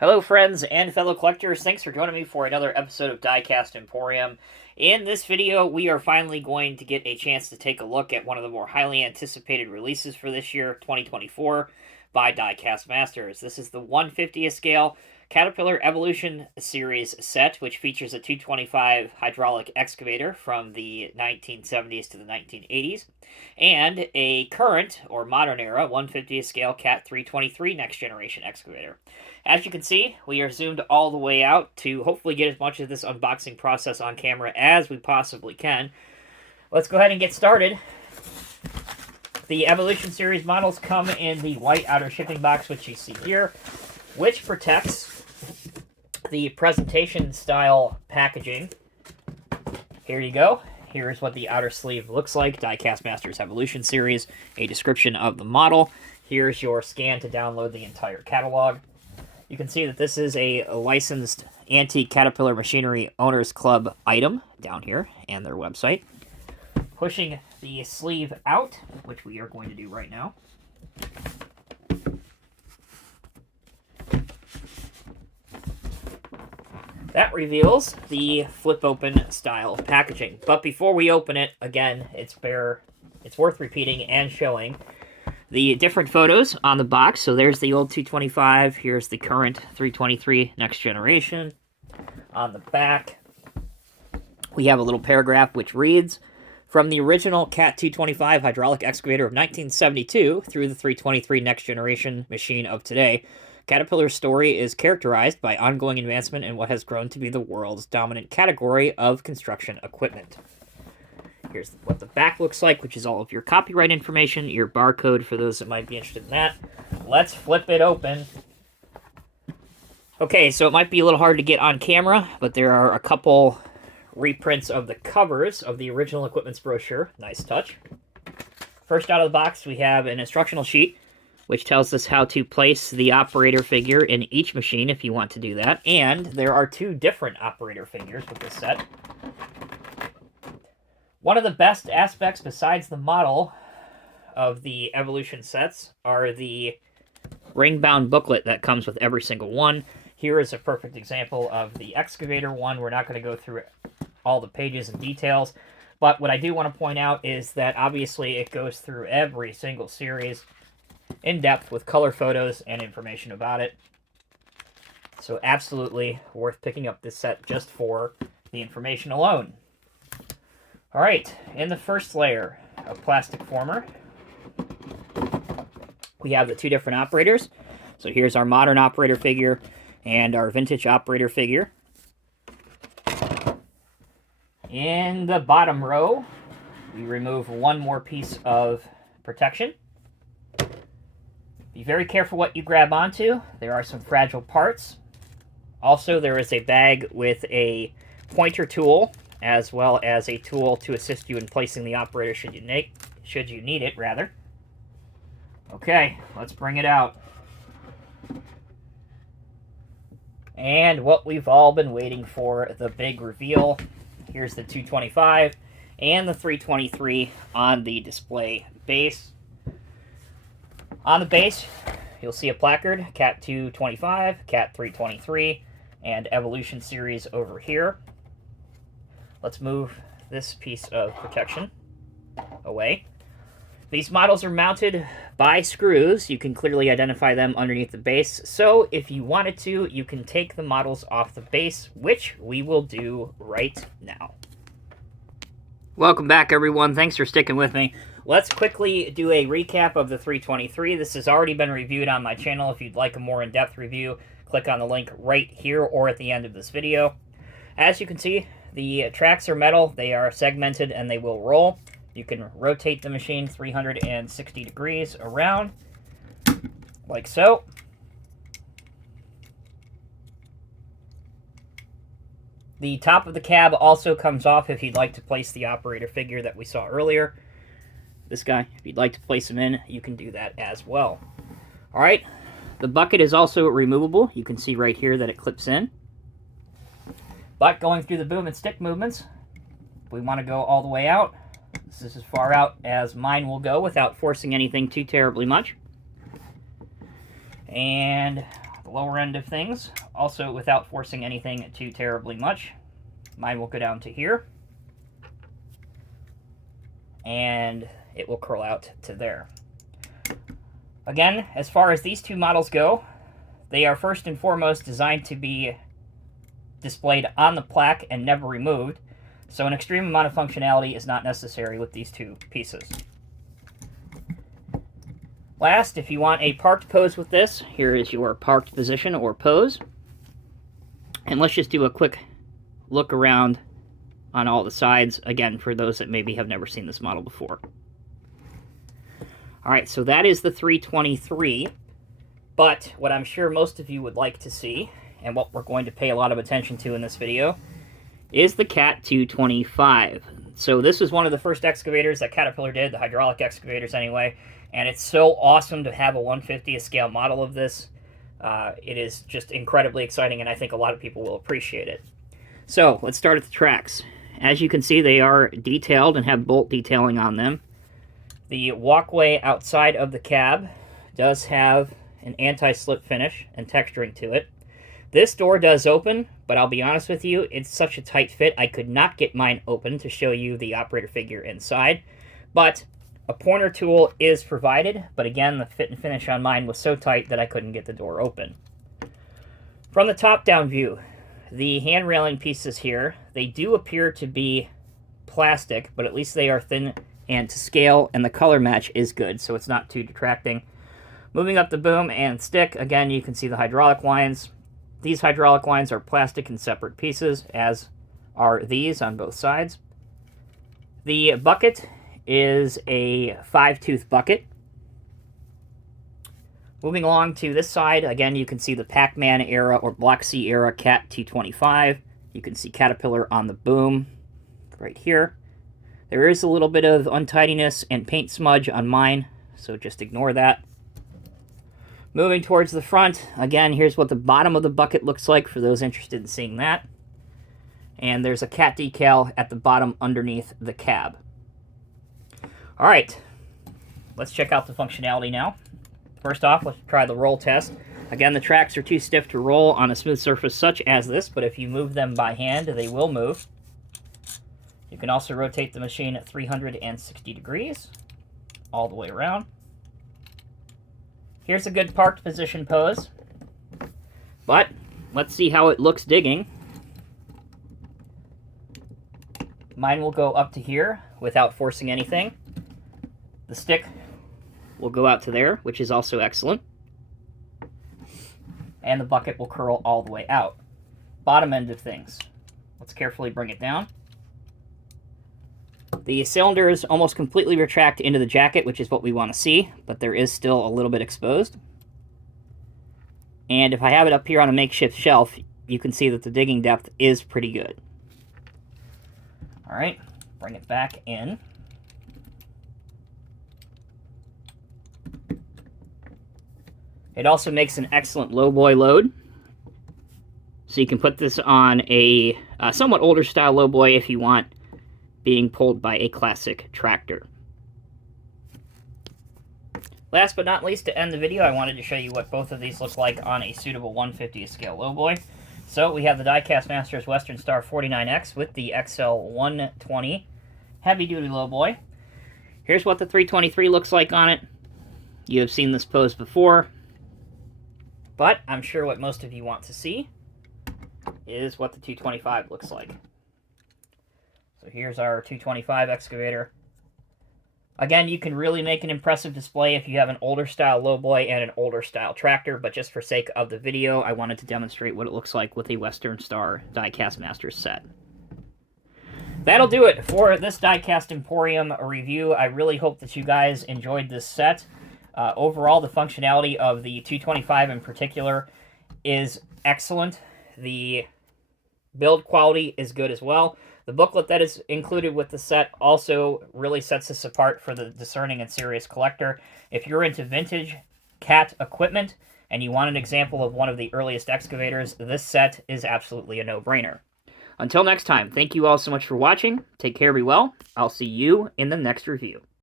Hello, friends and fellow collectors. Thanks for joining me for another episode of Diecast Emporium. In this video, we are finally going to get a chance to take a look at one of the more highly anticipated releases for this year, 2024, by Diecast Masters. This is the 1/50th scale Caterpillar Evolution Series set, which features a 225 hydraulic excavator from the 1970s to the 1980s, and a current, or modern era, 1/50th scale Cat 323 Next Generation Excavator. As you can see, we are zoomed all the way out to hopefully get as much of this unboxing process on camera as we possibly can. Let's go ahead and get started. The Evolution Series models come in the white outer shipping box, which you see here, which protects the presentation style packaging. Here you go. Here's what the outer sleeve looks like. Diecast Masters Evolution Series, a description of the model. Here's your scan to download the entire catalog. You can see that this is a licensed Antique Caterpillar Machinery Owners Club item down here, and their website. Pushing the sleeve out, which we are going to do right now. That reveals the flip-open style packaging. But before we open it, again, it's worth repeating and showing the different photos on the box. So there's the old 225. Here's the current 323 Next Generation. On the back, we have a little paragraph which reads, "From the original Cat 225 hydraulic excavator of 1972 through the 323 Next Generation machine of today, Caterpillar's story is characterized by ongoing advancement in what has grown to be the world's dominant category of construction equipment." Here's what the back looks like, which is all of your copyright information, your barcode for those that might be interested in that. Let's flip it open. Okay, so it might be a little hard to get on camera, but there are a couple reprints of the covers of the original equipment's brochure. Nice touch. First out of the box, we have an instructional sheet, which tells us how to place the operator figure in each machine if you want to do that. And there are two different operator figures with this set. One of the best aspects besides the model of the Evolution sets are the ring-bound booklet that comes with every single one. Here is a perfect example of the excavator one. We're not going to go through all the pages and details, but what I do want to point out is that obviously it goes through every single series in depth with color photos and information about it. So absolutely worth picking up this set just for the information alone. All right, in the first layer of plastic former, we have the two different operators. So here's our modern operator figure and our vintage operator figure. In the bottom row, we remove one more piece of protection. Be very careful what you grab onto. There are some fragile parts. Also, there is a bag with a pointer tool, as well as a tool to assist you in placing the operator should you need it, rather. Okay, let's bring it out. And what we've all been waiting for, the big reveal. Here's the 225 and the 323 on the display base. On the base, you'll see a placard, Cat 225, Cat 323, and Evolution Series over here. Let's move this piece of protection away. These models are mounted by screws. You can clearly identify them underneath the base. So if you wanted to, you can take the models off the base, which we will do right now. Welcome back, everyone. Thanks for sticking with me. Let's quickly do a recap of the 323. This has already been reviewed on my channel. If you'd like a more in-depth review, click on the link right here or at the end of this video. As you can see, the tracks are metal. They are segmented and they will roll. You can rotate the machine 360 degrees around, like so. The top of the cab also comes off if you'd like to place the operator figure that we saw earlier. This guy, if you'd like to place him in, you can do that as well. All right, the bucket is also removable. You can see right here that it clips in. But going through the boom and stick movements, we want to go all the way out. This is as far out as mine will go without forcing anything too terribly much. And the lower end of things, also without forcing anything too terribly much. Mine will go down to here, and it will curl out to there. Again, as far as these two models go, they are first and foremost designed to be displayed on the plaque and never removed, so an extreme amount of functionality is not necessary with these two pieces. Last, if you want a parked pose with this, here is your parked position or pose. And let's just do a quick look around on all the sides, again, for those that maybe have never seen this model before. Alright, so that is the 323, but what I'm sure most of you would like to see, and what we're going to pay a lot of attention to in this video, is the Cat 225. So this was one of the first excavators that Caterpillar did, the hydraulic excavators anyway, and it's so awesome to have a 1/50th scale model of this. It is just incredibly exciting, and I think a lot of people will appreciate it. So let's start at the tracks. As you can see, they are detailed and have bolt detailing on them. The walkway outside of the cab does have an anti-slip finish and texturing to it. This door does open, but I'll be honest with you, it's such a tight fit, I could not get mine open to show you the operator figure inside. But a pointer tool is provided, but again, the fit and finish on mine was so tight that I couldn't get the door open. From the top-down view, the hand railing pieces here, they do appear to be plastic, but at least they are thin and to scale, and the color match is good, so it's not too detracting. Moving up the boom and stick, again, you can see the hydraulic lines. These hydraulic lines are plastic in separate pieces, as are these on both sides. The bucket is a 5-tooth bucket. Moving along to this side, again, you can see the Pac-Man era or Block C era Cat 225. You can see Caterpillar on the boom right here. There is a little bit of untidiness and paint smudge on mine, so just ignore that. Moving towards the front, again, here's what the bottom of the bucket looks like for those interested in seeing that. And there's a Cat decal at the bottom underneath the cab. Alright, let's check out the functionality now. First off, let's try the roll test. Again, the tracks are too stiff to roll on a smooth surface such as this, but if you move them by hand, they will move. You can also rotate the machine at 360 degrees, all the way around. Here's a good parked position pose, but let's see how it looks digging. Mine will go up to here without forcing anything. The stick will go out to there, which is also excellent. And the bucket will curl all the way out. Bottom end of things. Let's carefully bring it down. The cylinders almost completely retract into the jacket, which is what we want to see, but there is still a little bit exposed. And if I have it up here on a makeshift shelf, you can see that the digging depth is pretty good. Alright, bring it back in. It also makes an excellent lowboy load. So you can put this on a somewhat older style lowboy if you want, being pulled by a classic tractor. Last but not least, to end the video, I wanted to show you what both of these look like on a suitable 1/50th scale lowboy. So we have the Diecast Masters Western Star 49X with the XL 120 heavy-duty lowboy. Here's what the 323 looks like on it. You have seen this pose before, but I'm sure what most of you want to see is what the 225 looks like. So here's our 225 excavator. Again, you can really make an impressive display if you have an older style lowboy and an older style tractor, but just for sake of the video, I wanted to demonstrate what it looks like with a Western Star Diecast Masters set. That'll do it for this Diecast Emporium review. I really hope that you guys enjoyed this set. Overall, the functionality of the 225 in particular is excellent. The build quality is good as well. The booklet that is included with the set also really sets this apart for the discerning and serious collector. If you're into vintage Cat equipment and you want an example of one of the earliest excavators, this set is absolutely a no-brainer. Until next time, thank you all so much for watching. Take care, be well. I'll see you in the next review.